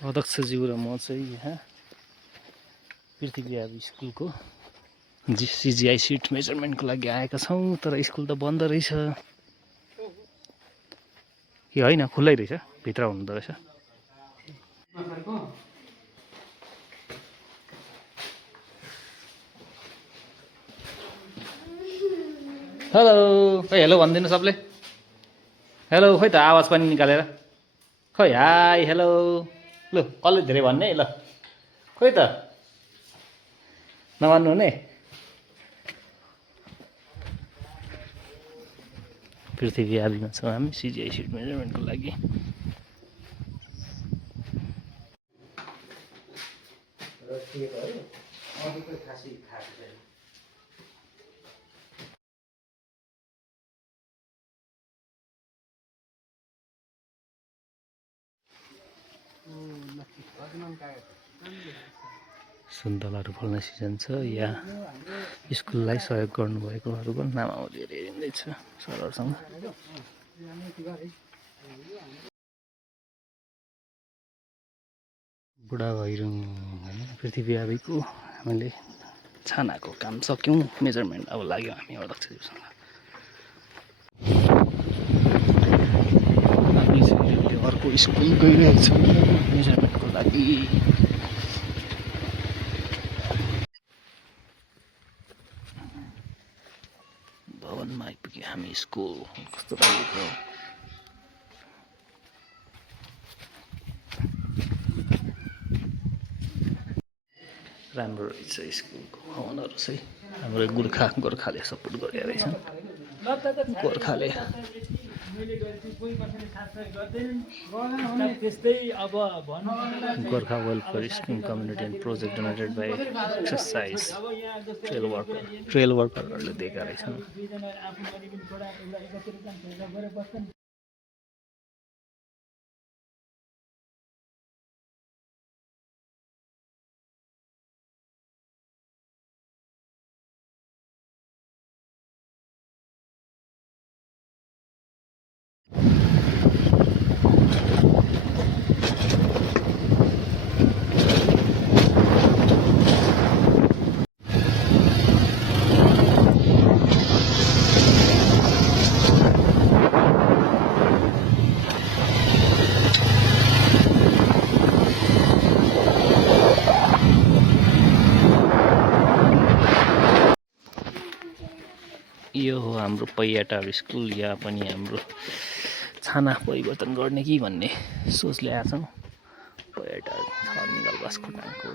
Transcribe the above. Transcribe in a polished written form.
अध्यक्षज्यू र म चाहिँ यहाँ पृथ्वी आबी स्कुलको सिजिआई सिट मेजरमेन्टको लागि आएका छौँ। तर स्कुल त बन्द रहेछ कि होइन, खुल्लै रहेछ, भित्र हुँदो रहेछ। हेलो, खै हेलो भनिदिनु सबले। हेलो, खोइ त आवाज पनि निकालेर। खै हाई हेलो। लु कसले धेरै भन्ने ल, खोइ त नमान्नु हुने। पृथ्वी आबीमा छौँ हामी सिजिआई सिट मेजरमेन्टको लागि। सुन्तलाहरू फल्ने सिजन छ। यहाँ स्कुललाई सहयोग गर्नुभएकोहरूको नामावली हेरिँदैछ सरहरूसँग। बुढा भैरङ होइन पृथ्वी आबीको हामीले छानाको काम सक्यौँ। मेजरमेन्ट अब लाग्यौँ हामी अध्यक्षज्यूसँग। हामी चाहिँ अर्को स्कुल गइरहेको छौँ मेजरमेन्टको लागि। भवनमा आइपुग्यो हामी स्कुल। कस्तो राम्रो राम्रो रहेछ स्कुलको भवनहरू चाहिँ। हाम्रो गोर्खाले सपोर्ट गरेका रहेछन्। गोर्खाले Gorkha welfare scheme community and project donated by exercise trail वर्करहरूले दिएका रहेछन्। यो हो हाम्रो पैयाटार स्कुल। यहाँ पनि हाम्रो छाना परिवर्तन गर्ने कि भन्ने सोच ल्याएका छौँ। पैयाटार थर्मिनल बास्कोटाङको